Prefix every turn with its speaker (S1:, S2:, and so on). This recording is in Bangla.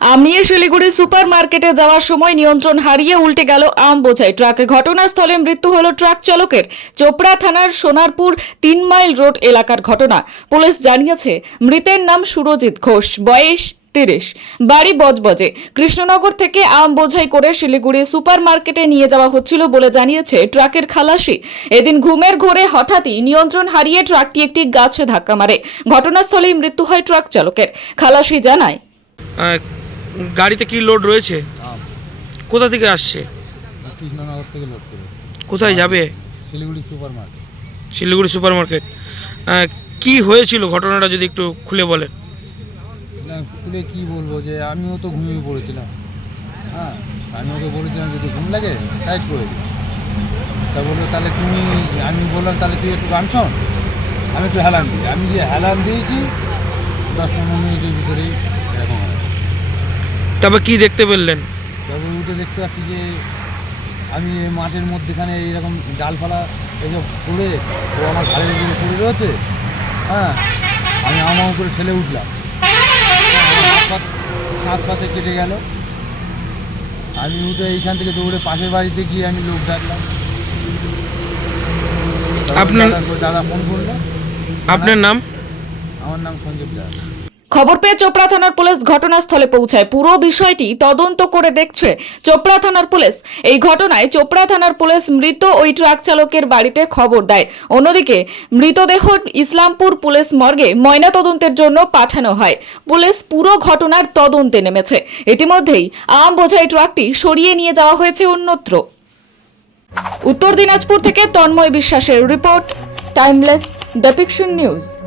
S1: আম নিয়ে শিলিগুড়ি সুপার মার্কেটে যাওয়ার সময় নিয়ন্ত্রণ হারিয়ে উল্টে গেল আম বোঝাই ট্রাক। ঘটনাস্থলে মৃত্যু হলো ট্রাক চালকের। চোপড়া থানার সোনারপুর 3 মাইল রোড এলাকার ঘটনা। পুলিশ জানিয়েছে মৃতের নাম সুরজিৎ ঘোষ, বয়স 30, বাড়ি বজবজে। কৃষ্ণনগর থেকে আম বোঝাই করে শিলিগুড়ি সুপার মার্কেটে নিয়ে যাওয়া হচ্ছিল বলে জানিয়েছে ট্রাকের খালাসি। এদিন ঘুমের ঘোরে হঠাৎই নিয়ন্ত্রণ হারিয়ে ট্রাকটি একটি গাছে ধাক্কা মারে। ঘটনাস্থলেই মৃত্যু হয় ট্রাক চালকের। খালাসি জানায়,
S2: গাড়িতে কি লোড রয়েছে?
S3: আম
S2: কোথা থেকে আসছে?
S3: কৃষ্ণনগর থেকে লোড করে
S2: কোথায় যাবে?
S3: Siliguri supermarket.
S2: Siliguri supermarket. কি হয়েছিল ঘটনাটা যদি একটু খুলে বলেন।
S3: খুলে কী বলবো, যে আমিও তো ঘুমিয়ে পড়েছিলাম। হ্যাঁ, আমি ওকে বলেছিলাম যদি ঘুম লাগে সাইড করে দিই। তা বললো তাহলে তুমি, আমি বললাম তাহলে তুই একটু গান শোন, আমি একটু হেলান দিই। আমি যে হেলান দিয়েছি 10-15 মিনিটের ভিতরেই এরকম হয়।
S2: তারপর কি দেখতে পেলেন?
S3: তবে উঠে দেখতে পাচ্ছি যে আমি এই মাঠের মধ্যেখানে এইরকম ডালপালা এসব পড়ে ও আমার ঘাড়ের উপরে পড়ে রয়েছে। হ্যাঁ, আমি আমার উপরে ঠেলে উঠলাম, শ্বাস পাতে কেটে গেল। আমি উঠে এইখান থেকে দৌড়ে পাশের বাড়িতে গিয়ে আমি লোক ডাকলাম। দাদা ফোন করলো।
S2: আপনার নাম?
S3: আমার নাম সঞ্জীব দাস।
S1: খবর পেয়ে চোপড়া থানার পুলিশ ঘটনাস্থলে পৌঁছায়। পুরো বিষয়টি তদন্ত করে দেখছে চোপড়া থানার পুলিশ। এই ঘটনায় চোপড়া থানার পুলিশ মৃত ওই ট্রাক চালকের বাড়িতে খবর দেয়। অন্যদিকে মৃতদেহ ইসলামপুর পুলিশ মর্গে ময়নাতদন্তের জন্য পাঠানো হয়। পুলিশ পুরো ঘটনার তদন্তে নেমেছে। ইতিমধ্যেই আম বোঝাই ট্রাকটি সরিয়ে নিয়ে যাওয়া হয়েছে অন্যত্র। উত্তর দিনাজপুর থেকে তন্ময় বিশ্বাসের রিপোর্ট, টাইমলেস ডেপিকশন নিউজ।